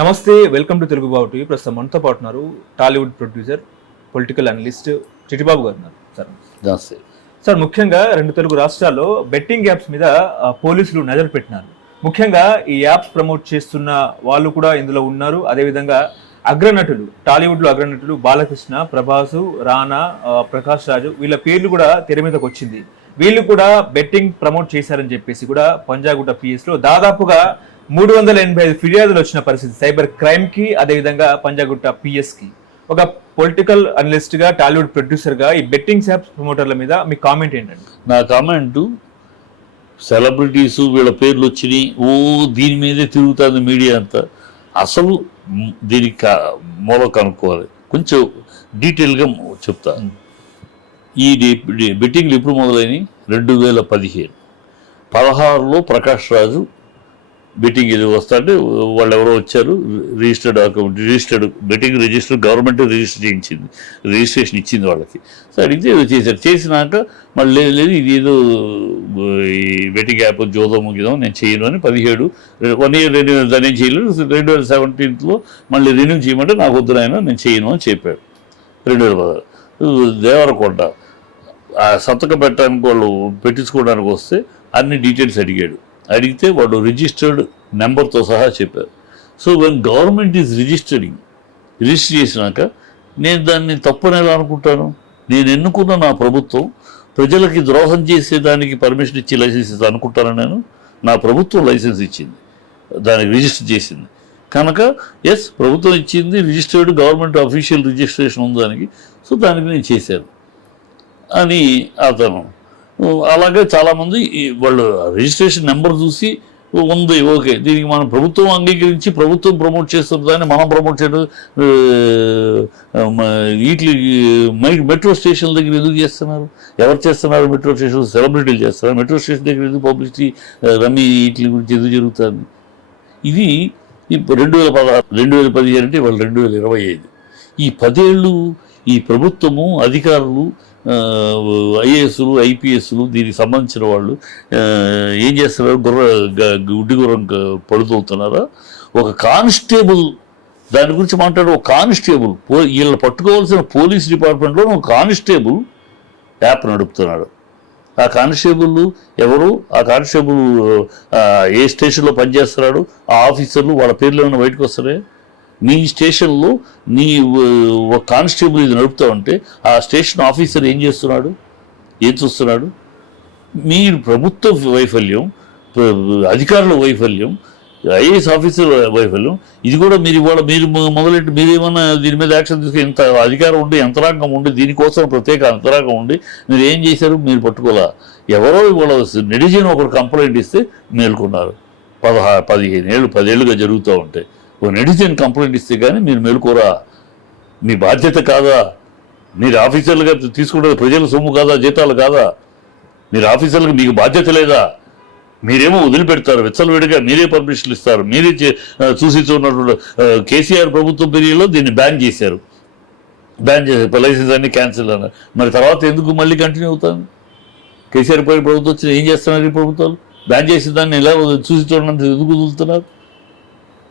నమస్తే welcome to Telugu Babu TV. ప్రస్తుతం మనతో పాటు ఉన్నారు Tollywood producer political analyst Chitibabu garu ఉన్నారు. సార్ నమస్తే. సార్ ముఖ్యంగా రెండు తెలుగు రాష్ట్రాల్లో బెట్టింగ్ యాప్స్ మీద పోలీసులు నజరు పెట్టినారు. ముఖ్యంగా ఈ యాప్స్ ప్రమోట్ చేస్తున్న వాళ్ళు కూడా ఇందులో ఉన్నారు. అదేవిధంగా అగ్రనటులు టాలీవుడ్లో అగ్రనటులు బాలకృష్ణ ప్రభాసు రానా ప్రకాష్ రాజు వీళ్ళ పేర్లు కూడా తెర మీదకి వచ్చింది. వీళ్ళు కూడా బెట్టింగ్ ప్రమోట్ చేశారని చెప్పేసి కూడా పంజాగుట్ట పిఎస్లో దాదాపుగా మూడు వందల ఎనభై ఐదు ఫిర్యాదులు వచ్చిన పరిస్థితి. సైబర్ క్రైమ్కి అదేవిధంగా పంజాగుట్ట పిఎస్కి. ఒక పొలిటికల్ అనలిస్ట్గా టాలీవుడ్ ప్రొడ్యూసర్గా ఈ బెట్టింగ్ యాప్స్ ప్రమోటర్ల మీద మీ కామెంట్ ఏంటండి? నా కామెంట్ సెలబ్రిటీస్ వీళ్ళ పేర్లు వచ్చినాయి. ఓ దీని మీదే తిరుగుతుంది మీడియా అంతా. అసలు దీనికి మూల కనుక్కోవాలి. కొంచెం డీటెయిల్గా చెప్తా. ఈ బెట్టింగ్లు ఎప్పుడు మొదలైనవి రెండు వేల పదిహేను. పదహారులో ప్రకాష్ రాజు బెట్టింగ్ ఇది వస్తుంటే వాళ్ళు ఎవరో వచ్చారు registered account registered betting register government register చేయించింది రిజిస్ట్రేషన్ ఇచ్చింది వాళ్ళకి. సో అడిగితే ఏదో చేశారు. చేసినాక మళ్ళీ లేదు లేదు ఇది ఏదో ఈ బెట్టింగ్ యాప్ జోదం గిదం నేను చేయను అని పదిహేడు వన్ ఇయర్ రెన్యూ దాన్ని చేయలేదు రెండు వేల సెవెంటీన్త్లో మళ్ళీ రెన్యూ చేయమంటే నాకు వద్దు ఆయన నేను చేయను అని చెప్పాడు రెండు వేల పదహారు. దేవరకొండ సంతకం పెట్టడానికి వాళ్ళు పెట్టించుకోవడానికి వస్తే అన్ని డీటెయిల్స్ అడిగాడు. అడిగితే వాడు రిజిస్టర్డ్ నెంబర్తో సహా చెప్పారు. So when government is registering register చేసినాక నేను దాన్ని తప్పని ఎలా అనుకుంటాను? నేను ఎన్నుకున్న నా ప్రభుత్వం ప్రజలకి ద్రోహం చేసేదానికి పర్మిషన్ ఇచ్చి లైసెన్స్ ఇస్తా అనుకుంటాను నేను నా ప్రభుత్వం లైసెన్స్ ఇచ్చింది. దానికి రిజిస్టర్ చేసింది. కనుక ఎస్ ప్రభుత్వం ఇచ్చింది రిజిస్టర్డ్ గవర్నమెంట్ అఫీషియల్ రిజిస్ట్రేషన్ ఉంది దానికి. సో దానికి నేను చేశాను. అని అతను అలాగే చాలామంది వాళ్ళు రిజిస్ట్రేషన్ నెంబర్ చూసి ఉంది ఓకే దీనికి మనం ప్రభుత్వం అంగీకరించి ప్రభుత్వం ప్రమోట్ చేస్తున్న దాన్ని మనం ప్రమోట్ చేయడం వీటి మై- మెట్రో స్టేషన్ దగ్గర ఎందుకు చేస్తున్నారు? ఎవరు చేస్తున్నారు మెట్రో స్టేషన్ సెలబ్రిటీలు చేస్తున్నారు? మెట్రో స్టేషన్ దగ్గర ఎందుకు పబ్లిసిటీ రమ్మీ వీటి గురించి ఎందుకు జరుగుతుంది? ఇది ఇప్పుడు రెండు వేల పదహారు రెండు వేల పదిహేను అంటే వాళ్ళు రెండు వేల ఇరవై ఐదు. ఈ పదేళ్ళు ఈ ప్రభుత్వము అధికారులు ఐఏఎస్లు ఐపీఎస్లు దీనికి సంబంధించిన వాళ్ళు ఏం చేస్తున్నారు? గుర్ర గ- గుడ్డి గుర్రం పడుతున్నారా ఒక కానిస్టేబుల్ దాని గురించి మాట్లాడే ఒక కానిస్టేబుల్ పో వీళ్ళని పట్టుకోవాల్సిన పోలీస్ డిపార్ట్మెంట్లో ఒక కానిస్టేబుల్ యాప్ నడుపుతున్నాడు. ఆ కానిస్టేబుల్ ఎవరు? ఆ కానిస్టేబుల్ ఏ స్టేషన్లో పనిచేస్తున్నాడు? ఆ ఆఫీసర్లు వాళ్ళ పేర్లు ఏమైనా బయటకు వస్తారే నీ స్టేషన్లో నీ ఒక కానిస్టేబుల్ ఇది నడుపుతా ఉంటే ఆ స్టేషన్ ఆఫీసర్ ఏం చేస్తున్నాడు? ఏం చూస్తున్నాడు? మీ ప్రభుత్వ వైఫల్యం అధికారుల వైఫల్యం ఐఏఎస్ ఆఫీసర్ వైఫల్యం ఇది కూడా మీరు ఇవాళ మీరు మొదలెట్టి మీరేమన్నా దీని మీద యాక్షన్ తీసుకుని ఇంత అధికారం ఉండి యంత్రాంగం ఉండి దీనికోసం ప్రత్యేక యంత్రాంగం ఉండి మీరు ఏం చేశారు? మీరు పట్టుకోలే. ఎవరో ఇవాళ నెడిజన్ ఒకరు కంప్లైంట్ ఇస్తే మేల్కొన్నారు. పదహా పదిహేను ఏళ్ళు పదేళ్ళుగా జరుగుతూ ఉంటాయి ఓ నెటిజన్ కంప్లైంట్ ఇస్తే కానీ మీరు మేలుకోరా. మీ బాధ్యత కాదా? మీరు ఆఫీసర్లుగా తీసుకుంటే ప్రజల సొమ్ము కాదా జీతాలు కాదా? మీరు ఆఫీసర్లకు మీకు బాధ్యత లేదా? మీరేమో వదిలిపెడతారు విచ్చలవిడిగా మీరే పర్మిషన్లు ఇస్తారు. మీరే చే- చూసి చూడనటువంటి కేసీఆర్ ప్రభుత్వం పీరియడ్లో దీన్ని బ్యాన్ చేశారు. బ్యాన్ చేశారు. లైసెన్స్ అన్ని క్యాన్సిల్ అన్నారు. మరి తర్వాత ఎందుకు మళ్ళీ కంటిన్యూ అవుతాను? కేసీఆర్ పై ప్రభుత్వం వచ్చిన ఏం చేస్తున్నారు ఈ ప్రభుత్వాలు? బ్యాన్ చేసిన దాన్ని ఎలా చూసి చూడనంత ఎందుకు వదులుతున్నారు?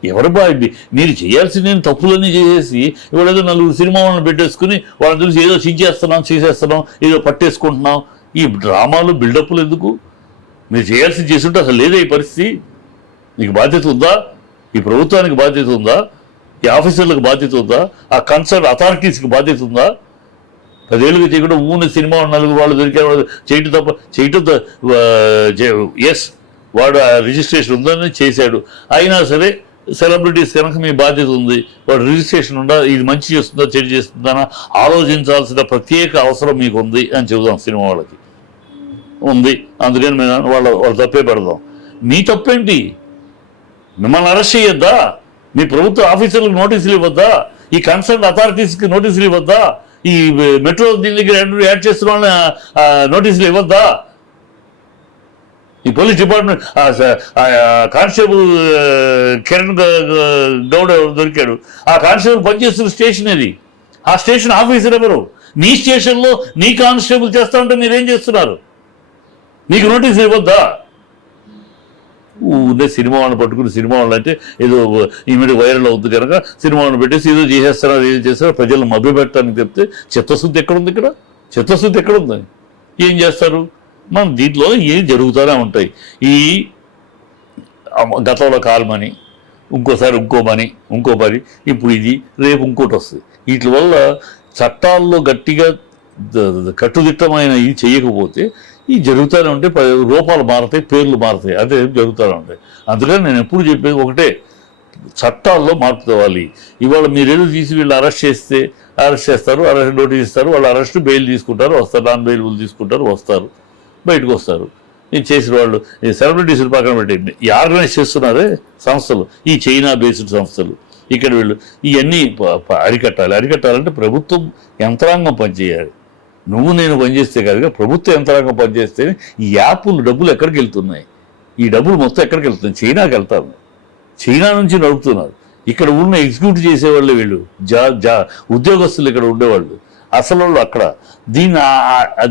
ఎవరు బా ఇది? మీరు చేయాల్సిన తప్పులన్నీ చేసేసి ఇవాళ నలుగురు సినిమా వాళ్ళని పెట్టేసుకుని వాళ్ళని చూసి ఏదో చేస్తున్నాం చేసేస్తున్నాం ఏదో పట్టేసుకుంటున్నాం. ఈ డ్రామాలు బిల్డప్లు ఎందుకు? మీరు చేయాల్సింది చేస్తుంటే అసలు లేదా ఈ పరిస్థితి. మీకు బాధ్యత ఉందా? ఈ ప్రభుత్వానికి బాధ్యత ఉందా? ఈ ఆఫీసర్లకు బాధ్యత ఉందా? ఆ కన్సర్న్ అథారిటీస్కి బాధ్యత ఉందా? పదేళ్ళుగా చేయకుండా ఊన సినిమా నలుగురు వాళ్ళు దొరికారు వాళ్ళు చేయటం తప్ప చేయటం ఎస్ వాడు ఆ రిజిస్ట్రేషన్ ఉందని చేశాడు. అయినా సరే సెలబ్రిటీస్ కనుక మీ బాధ్యత ఉంది. వాడు రిజిస్ట్రేషన్ ఉందా ఇది మంచి చేస్తుందా చెడు చేస్తుందా ఆలోచించాల్సిన ప్రత్యేక అవసరం మీకు ఉంది అని చెబుదాం సినిమా వాళ్ళకి. ఉంది. అందుకని మేము వాళ్ళ వాళ్ళు తప్పే పెడదాం. మీ తప్పేంటి? మిమ్మల్ని అరెస్ట్ చేయొద్దా? మీ ప్రభుత్వ ఆఫీసర్లకు నోటీసులు ఇవ్వద్దా? ఈ కన్సర్న్ అథారిటీస్కి నోటీసులు ఇవ్వద్దా? ఈ మెట్రో దీని దగ్గర యాడ్- చేస్తున్న వాళ్ళని నోటీసులు ఇవ్వద్దా? ఈ police department constable Kiran Goud దొరికాడు. ఆ కానిస్టేబుల్ పనిచేస్తున్న స్టేషన్ అది ఆ స్టేషన్ ఆఫీసర్ ఎవరు? నీ స్టేషన్లో నీ కానిస్టేబుల్ చేస్తా ఉంటే మీరేం చేస్తున్నారు? నీకు నోటీస్ ఇవ్వద్దా? ఉండే సినిమా వాళ్ళని పట్టుకుని సినిమా వాళ్ళు అంటే ఏదో ఇమీడియట్ వైరల్ అవుతుంది కనుక సినిమా వాళ్ళని పెట్టేసి ఏదో చేసేస్తున్నారు ఏదో చేస్తారు ప్రజలను మభ్యపెట్టడానికి చెప్తే చిత్తశుద్ధి ఎక్కడుంది ఇక్కడ? చిత్తశుద్ధి ఎక్కడుంది? ఏం చేస్తారు? మనం దీంట్లో ఏం జరుగుతూనే ఉంటాయి. ఈ గతంలో కాల్మని ఇంకోసారి ఇంకో పని ఇంకో పని ఇప్పుడు ఇది రేపు ఇంకోటి వస్తుంది. వీటి వల్ల చట్టాల్లో గట్టిగా కట్టుదిట్టమైన ఇది చేయకపోతే ఈ జరుగుతూనే ఉంటే రూపాలు మారుతాయి పేర్లు మారుతాయి. అదే జరుగుతూనే ఉంటాయి. అందుకని నేను ఎప్పుడు చెప్పేది ఒకటే చట్టాల్లో మార్పు తేవాలి. ఇవాళ మీరు ఏదో తీసి వీళ్ళు అరెస్ట్ చేస్తే అరెస్ట్ చేస్తారు అరెస్ట్ నోటీస్ ఇస్తారు వాళ్ళు అరెస్ట్ బెయిల్ తీసుకుంటారు వస్తారు నాన్ బెయిల్ తీసుకుంటారు వస్తారు. బయటకు వస్తారు నేను చేసిన వాళ్ళు ఈ సెలబ్రిటీస్ పక్కన పెట్టండి ఈ ఆర్గనైజ్ చేస్తున్నారే సంస్థలు ఈ చైనా బేస్డ్ సంస్థలు. ఇక్కడ వీళ్ళు ఇవన్నీ అరికట్టాలి. అరికట్టాలంటే ప్రభుత్వం యంత్రాంగం పనిచేయాలి. నువ్వు నేను పనిచేస్తే కాదుగా ప్రభుత్వ యంత్రాంగం పనిచేస్తేనే ఈ యాప్లు డబ్బులు ఎక్కడికి వెళ్తున్నాయి? ఈ డబ్బులు మొత్తం ఎక్కడికి వెళ్తున్నాయి? చైనాకి వెళ్తాను. చైనా నుంచి నడుపుతున్నారు. ఇక్కడ ఉన్న ఎగ్జిక్యూట్ చేసేవాళ్ళు వీళ్ళు. జా జా ఉద్యోగస్తులు ఇక్కడ ఉండేవాళ్ళు. అసలు అక్కడ దీన్ని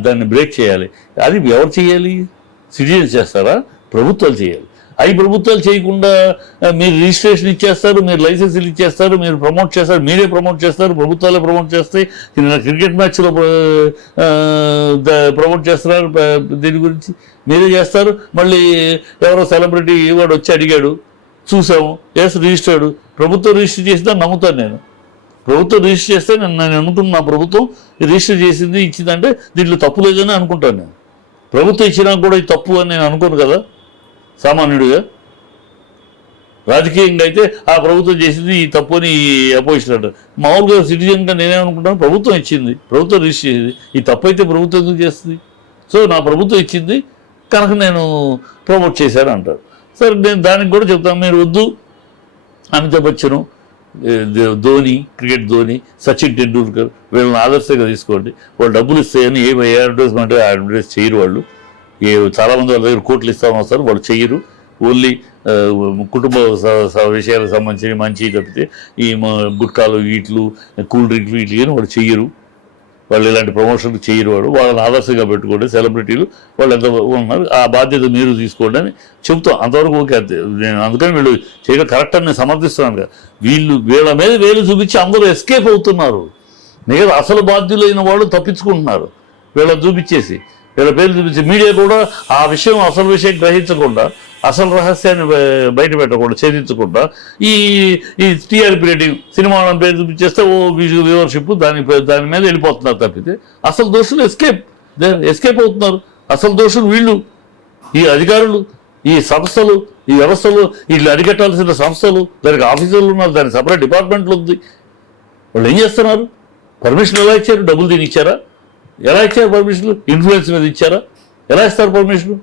దాన్ని బ్రేక్ చేయాలి. అది ఎవరు చేయాలి? సిటిజన్స్ చేస్తారా? ప్రభుత్వాలు చేయాలి. అవి ప్రభుత్వాలు చేయకుండా మీరు రిజిస్ట్రేషన్ ఇచ్చేస్తారు మీరు లైసెన్సులు ఇచ్చేస్తారు మీరు ప్రమోట్ చేస్తారు మీరే ప్రమోట్ చేస్తారు ప్రభుత్వాలే ప్రమోట్ చేస్తాయి. నిన్న క్రికెట్ మ్యాచ్లో ప్రమోట్ చేస్తున్నారు దీని గురించి మీరే చేస్తారు. మళ్ళీ ఎవరో సెలబ్రిటీ వాడు వచ్చి అడిగాడు చూసాము ఎస్ రిజిస్టర్డ్ ప్రభుత్వం రిజిస్టర్ చేసినా నమ్ముతాను నేను. ప్రభుత్వం రిజిస్టర్ చేస్తే నేను నేను అనుకున్న నా ప్రభుత్వం రిజిస్టర్ చేసింది ఇచ్చిందంటే దీంట్లో తప్పు లేదని అనుకుంటాను నేను. ప్రభుత్వం ఇచ్చినా కూడా ఇది తప్పు అని నేను అనుకోను కదా సామాన్యుడిగా. రాజకీయంగా అయితే ఆ ప్రభుత్వం చేసింది ఈ తప్పు అని అపోజిషన్ అంటారు. మామూలుగా సిటిజన్గా నేనేమనుకుంటాను ప్రభుత్వం ఇచ్చింది ప్రభుత్వం రిజిస్టర్ చేసింది. ఈ తప్పు అయితే ప్రభుత్వం ఎందుకు చేస్తుంది? సో నా ప్రభుత్వం ఇచ్చింది కనుక నేను ప్రమోట్ చేశాను అంటారు. సరే నేను దానికి కూడా చెప్తాను మీరు వద్దు అమితాబ్ బచ్చను. ధోని క్రికెట్ ధోని సచిన్ టెండూల్కర్ వీళ్ళని ఆదర్శంగా తీసుకోండి. వాళ్ళు డబ్బులు ఇస్తాయని ఏ అడ్వర్టైజ్మెంట్ అడ్వర్టైజ్ చేయరు వాళ్ళు. ఏ చాలామంది వాళ్ళ దగ్గర కోట్లు ఇస్తామని వస్తారు వాళ్ళు చేయరు. ఓన్లీ కుటుంబ విషయాలకు సంబంధించి మంచి తప్పితే ఈ గుట్కాలు వీట్లు కూల్ డ్రింక్లు వీటి కానీ వాళ్ళు చెయ్యరు వాళ్ళు ఇలాంటి ప్రమోషన్లు చేయరు వాడు వాళ్ళని ఆదర్శంగా పెట్టుకోండి సెలబ్రిటీలు వాళ్ళు ఎంత ఉన్నారు ఆ బాధ్యత మీరు తీసుకోండి అని చెబుతాం. అంతవరకు ఓకే నేను అందుకని వీళ్ళు చేయడం కరెక్ట్ అని నేను సమర్థిస్తున్నాను కదా. వీళ్ళు వీళ్ళ మీద వేలు చూపించి అందరూ ఎస్కేప్ అవుతున్నారు. మిగతా అసలు బాధ్యులైన వాళ్ళు తప్పించుకుంటున్నారు వీళ్ళని చూపించేసి. వీళ్ళ పేర్లు చూపించి మీడియా కూడా ఆ విషయం అసలు విషయం గ్రహించకుండా అసలు రహస్యాన్ని బయట పెట్టకుండా ఛేదించకుండా ఈ ఈ టీఆర్పీ రేటింగ్ సినిమా పేరు చూపించేస్తే ఓ వ్యూవర్షిప్ దాని పే- దాని మీద వెళ్ళిపోతున్నారు తప్పితే అసలు దోషులు ఎస్కేప్. ఎస్కేప్ అవుతున్నారు. అసలు దోషులు వీళ్ళు. ఈ అధికారులు ఈ సంస్థలు ఈ వ్యవస్థలు వీళ్ళు అరికట్టాల్సిన సంస్థలు దానికి ఆఫీసర్లు ఉన్నారు దానికి సపరేట్ డిపార్ట్మెంట్లు ఉంది. వాళ్ళు ఏం చేస్తున్నారు? పర్మిషన్ ఎలా ఇచ్చారు? డబ్బులు దీని ఇచ్చారా? ఎలా ఇచ్చారు పర్మిషన్లు? ఇన్ఫ్లుయెన్స్ మీద ఇచ్చారా? ఎలా ఇస్తారు పర్మిషన్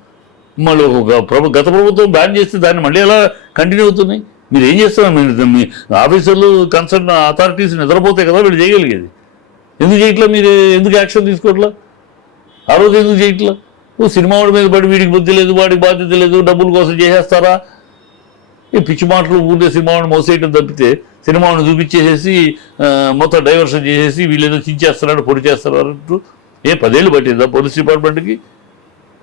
మళ్ళీ ప్రభు గత ప్రభుత్వం బ్యాన్ చేస్తే దాన్ని మళ్ళీ ఎలా కంటిన్యూ అవుతున్నాయి మీరు ఏం చేస్తున్నారు? మీరు మీ ఆఫీసర్లు కన్సర్న్ అథారిటీస్ నిద్రపోతే కదా వీళ్ళు చేయగలిగేది. ఎందుకు చేయట్లా మీరు? ఎందుకు యాక్షన్ తీసుకోవట్లా? ఆ రోజు ఎందుకు చేయట్లా? ఓ సినిమా వాడి మీద పడి వీడికి బుద్ధి లేదు వాడికి బాధ్యత లేదు డబ్బుల కోసం చేసేస్తారా? ఈ పిచ్చి మాటలు ఊరికే సినిమాను మోసేయటం తప్పితే సినిమాను చూపించేసేసి మొత్తం డైవర్షన్ చేసేసి వీళ్ళు ఏదో చించేస్తున్నాడు పొడి చేస్తున్నారు అంటూ ఏ పదేళ్ళు పట్టిందా? పోలీస్ డిపార్ట్మెంట్కి?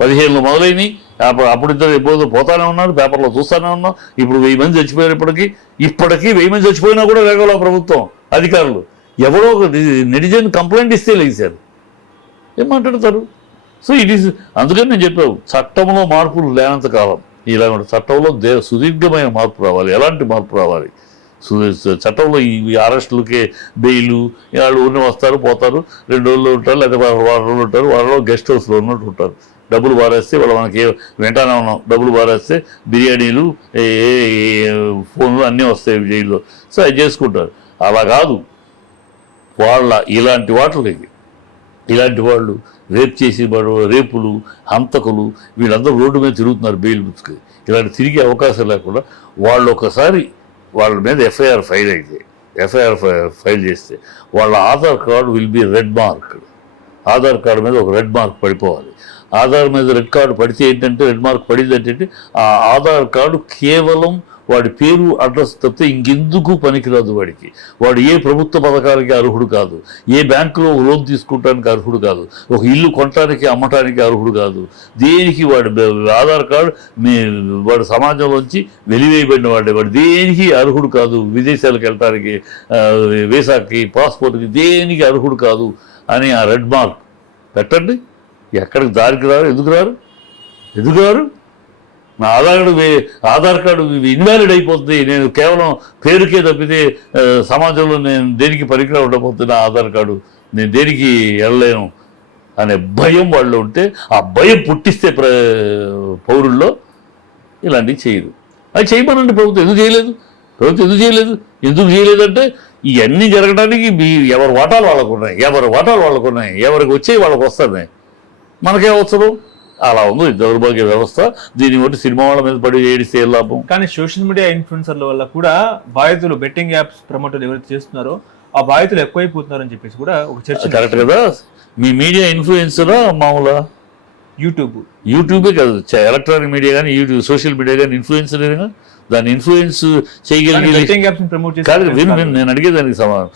పదిహేనులో మొదలైనవి. అప్పుడు అప్పుడు ఇద్దరు ఎప్పుడు పోతానే ఉన్నారు పేపర్లో చూస్తానే ఉన్నాం. ఇప్పుడు వెయ్యి మంది చచ్చిపోయారు ఇప్పటికీ. ఇప్పటికీ వెయ్యి మంది చచ్చిపోయినా కూడా వేగల ప్రభుత్వం అధికారులు. ఎవరో ఒక నెటిజన్ కంప్లైంట్ ఇస్తే లేచారు ఏం మాట్లాడతారు? సో ఇట్ ఈస్ అందుకని నేను చెప్పావు చట్టంలో మార్పులు లేనంత కాలం. ఇలా చట్టంలో దే సుదీర్ఘమైన మార్పు రావాలి ఎలాంటి మార్పు రావాలి? సు- చట్టంలో ఈ అరెస్టులకే బెయిలు వాళ్ళు ఊరిని వస్తారు పోతారు రెండు రోజులు ఉంటారు లేకపోతే వారం వారం రోజులు ఉంటారు వారంలో గెస్ట్ హౌస్లో ఉన్నట్టు ఉంటారు. డబ్బులు బారేస్తే వాళ్ళు మనకి వెంటనే ఉన్నాం డబ్బులు బారేస్తే బిర్యానీలు ఏ- ఫోన్లు అన్నీ వస్తాయి జైల్లో. సో అది చేసుకుంటారు. అలా కాదు. వాళ్ళ ఇలాంటి వాటికి ఇలాంటి వాళ్ళు రేప్ చేసి రేపులు హంతకులు వీళ్ళందరూ రోడ్డు మీద తిరుగుతున్నారు బెయిల్ బుచ్కి ఇలాంటి తిరిగే అవకాశం లేకుండా వాళ్ళు ఒకసారి వాళ్ళ మీద ఎఫ్ఐఆర్ ఫైల్ అయితే ఎఫ్ఐఆర్ ఫైల్ చేస్తే వాళ్ళ Aadhaar card will be red mark Aadhaar card మీద ఒక రెడ్ మార్క్ పడిపోవాలి. ఆధార్ మీద రెడ్ కార్డు పడితే ఏంటంటే రెడ్ మార్క్ పడింది ఏంటంటే ఆ ఆధార్ కార్డు కేవలం వాడి పేరు అడ్రస్ తప్పితే ఇంకెందుకు పనికిరాదు వాడికి. వాడు ఏ ప్రభుత్వ పథకాలకి అర్హుడు కాదు. ఏ బ్యాంకులో లోన్ తీసుకుంటానికి అర్హుడు కాదు. ఒక ఇల్లు కొనటానికి అమ్మటానికి అర్హుడు కాదు. దేనికి వాడు ఆధార్ కార్డు మీ వాడు సమాజంలోంచి వెలివేయబడిన వాడే. వాడు దేనికి అర్హుడు కాదు? విదేశాలకు వెళ్ళటానికి వీసాకి పాస్పోర్ట్కి దేనికి అర్హుడు కాదు? అని ఆ రెడ్ మార్క్ పెట్టండి. ఎక్కడికి దారికి రారు? ఎందుకు రారు? ఎందుకు రారు? నా ఆధార్ కార్డు వే- ఆధార్ కార్డు ఇన్వాలిడ్ అయిపోతుంది. నేను కేవలం పేరుకే తప్పితే సమాజంలో నేను దేనికి పరికరం ఉండకపోతే నా ఆధార్ కార్డు నేను దేనికి వెళ్ళలేను అనే భయం వాళ్ళు ఉంటే ఆ భయం పుట్టిస్తే ప్ర పౌరుల్లో ఇలాంటివి చేయరు. అది చేయమనండి ప్రభుత్వం. ఎందుకు చేయలేదు? ప్రభుత్వం ఎందుకు చేయలేదు? ఎందుకు చేయలేదంటే ఇవన్నీ జరగడానికి మీ ఎవరి వాటాలు వాళ్ళకు ఉన్నాయి. ఎవరి వాటాలు వాళ్ళకు ఉన్నాయి. ఎవరికి వచ్చే వాళ్ళకి వస్తున్నాయి మనకే అవసరం. అలా ఉంది. దౌర్భాగ్య వ్యవస్థ. దీన్ని బట్టి సినిమా వాళ్ళ మీద పడి ఏడిస్తే లాభం. కానీ సోషల్ మీడియా ఇన్ఫ్లుయెన్సర్ల వల్ల కూడా బాధితులు బెట్టింగ్ యాప్స్ ప్రమోటర్లు ఎవరైతే చేస్తున్నారో ఆ బాధితులు ఎక్కువైపోతున్నారని చెప్పేసి కూడా ఒక చర్చ కరెక్ట్ కదా. మీ మీడియా ఇన్ఫ్లుయెన్సరా మామూలా? యూట్యూబ్. యూట్యూబే కాదు. ఎలక్ట్రానిక్ మీడియా కానీ యూట్యూబ్ సోషల్ మీడియా కానీ ఇన్ఫ్లుయెన్సరేగా దాన్ని ఇన్ఫ్లుయెన్స్ చేయగలిగే విను విను. నేను అడిగేదానికి సమాధానం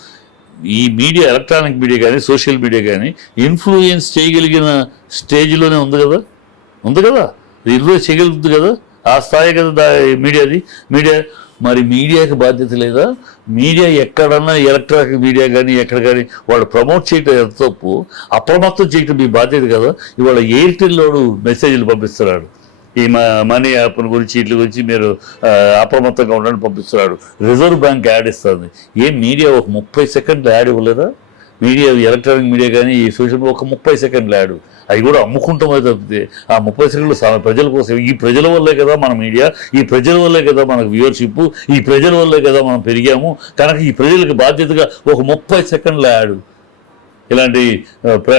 ఈ మీడియా ఎలక్ట్రానిక్ మీడియా కానీ సోషల్ మీడియా కానీ ఇన్ఫ్లుయెన్స్ చేయగలిగిన స్టేజ్లోనే ఉంది కదా? ఉంది కదా? ఇన్ఫ్లుయెన్స్ చేయగలుగుతుంది కదా? ఆ స్థాయి కదా మీడియాది. మీడియా మరి మీడియాకి బాధ్యత లేదా? మీడియా ఎక్కడన్నా ఎలక్ట్రానిక్ మీడియా కానీ ఎక్కడ కానీ వాళ్ళు ప్రమోట్ చేయటం ఎంత తప్పు? అప్రమత్తం చేయటం మీ బాధ్యత కదా? ఇవాళ ఎయిర్టెల్లోడు మెసేజ్లు పంపిస్తున్నాడు. ఈ మనీ యాప్ గురించి వీటి గురించి మీరు అప్రమత్తంగా ఉండడానికి పంపిస్తున్నాడు. రిజర్వ్ బ్యాంక్ యాడ్ ఇస్తుంది. ఏం మీడియా ఒక ముప్పై సెకండ్లు యాడ్ ఇవ్వలేదా? మీడియా ఎలక్ట్రానిక్ మీడియా కానీ ఈ సోషల్ ఒక ముప్పై సెకండ్లు యాడ్ అవి కూడా అమ్ముకుంటామే తప్పితే. ఆ ముప్పై సెకండ్లు ప్రజల కోసం ఈ ప్రజల వల్లే కదా మన మీడియా ఈ ప్రజల వల్లే కదా మనకు వ్యూవర్షిప్ ఈ ప్రజల వల్లే కదా మనం పెరిగాము. కనుక ఈ ప్రజలకు బాధ్యతగా ఒక ముప్పై సెకండ్ల యాడ్ ఇలాంటి ప్ర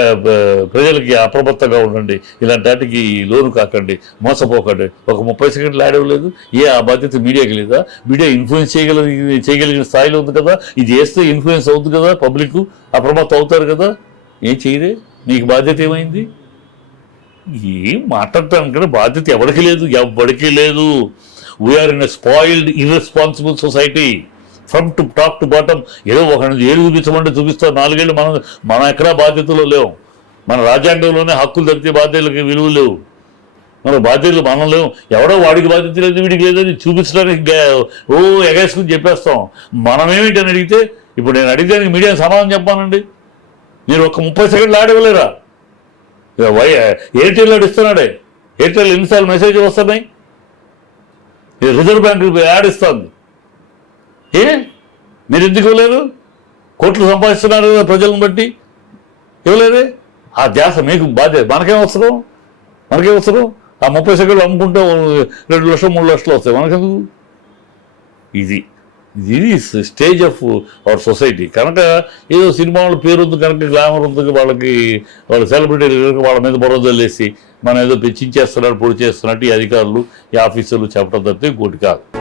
ప్రజలకి అప్రమత్తంగా ఉండండి. ఇలాంటి వాటికి లోను కాకండి. మోసపోకండి. ఒక ముప్పై సెకండ్లు ఆడవలేదు. ఏ ఆ బాధ్యత మీడియాకి లేదా? మీడియా ఇన్ఫ్లుయెన్స్ చేయగల చేయగలిగిన స్థాయిలో ఉంది కదా? ఇది చేస్తే ఇన్ఫ్లుయెన్స్ అవుతుంది కదా? పబ్లిక్ అప్రమత్తం అవుతారు కదా? ఏం చేయదే నీకు బాధ్యత ఏమైంది? ఏం మాట్లాడటానికి కూడా బాధ్యత ఎవరికి లేదు? ఎవరికి లేదు? We're in spoiled irresponsible society from to top to bottom ఏదో ఒక ఏడు చూపించమంటే చూపిస్తాం నాలుగేళ్ళు మనం మనం ఎక్కడా బాధ్యతలో లేవు. మన రాజ్యాంగంలోనే హక్కులు తగ్గితే బాధ్యతలకి విలువ లేవు. మన బాధ్యతలు మనం లేవు. ఎవడో వాడికి బాధ్యత లేదు వీడికి లేదని చూపించడానికి ఓ ఎగేసుకుని చెప్పేస్తాం. మనమేమిటి అని అడిగితే ఇప్పుడు నేను అడిగితే మీడియా సమాధానం చెప్పానండి మీరు ఒక ముప్పై సెకండ్లు ఆడవలేరా వై ఎయిర్టెల్ వాడు ఇస్తున్నాడే ఎయిర్టెల్ ఎన్నిసార్లు మెసేజ్ వస్తున్నాయి? రిజర్వ్ బ్యాంక్ యాడ్ ఇస్తుంది. ఏ? మీరు ఎందుకు ఇవ్వలేరు కోట్లు సంపాదిస్తున్నారు ప్రజలను బట్టి. ఇవ్వలేదే? ఆ ధ్యాస మీకు బాధ్యత. మనకేం అవసరం? మనకేం అవసరం? ఆ ముప్పై సెకండ్లు అమ్ముకుంటే రెండు లక్షలు మూడు లక్షలు వస్తాయి. మనకెందుకు? ఇది ఇది స్టేజ్ ఆఫ్ అవర్ సొసైటీ కనుక ఏదో సినిమాలో పేరు ఉంది కనుక గ్లామర్ ఉంది వాళ్ళకి వాళ్ళ సెలబ్రిటీలు కనుక వాళ్ళ మీద బుర్ర జల్లేసి మనం ఏదో పెంచేస్తున్నారు పొడి చేస్తున్నట్టు ఈ అధికారులు ఈ ఆఫీసర్లు చెప్పడం తప్పితే ఇంకోటి కాదు.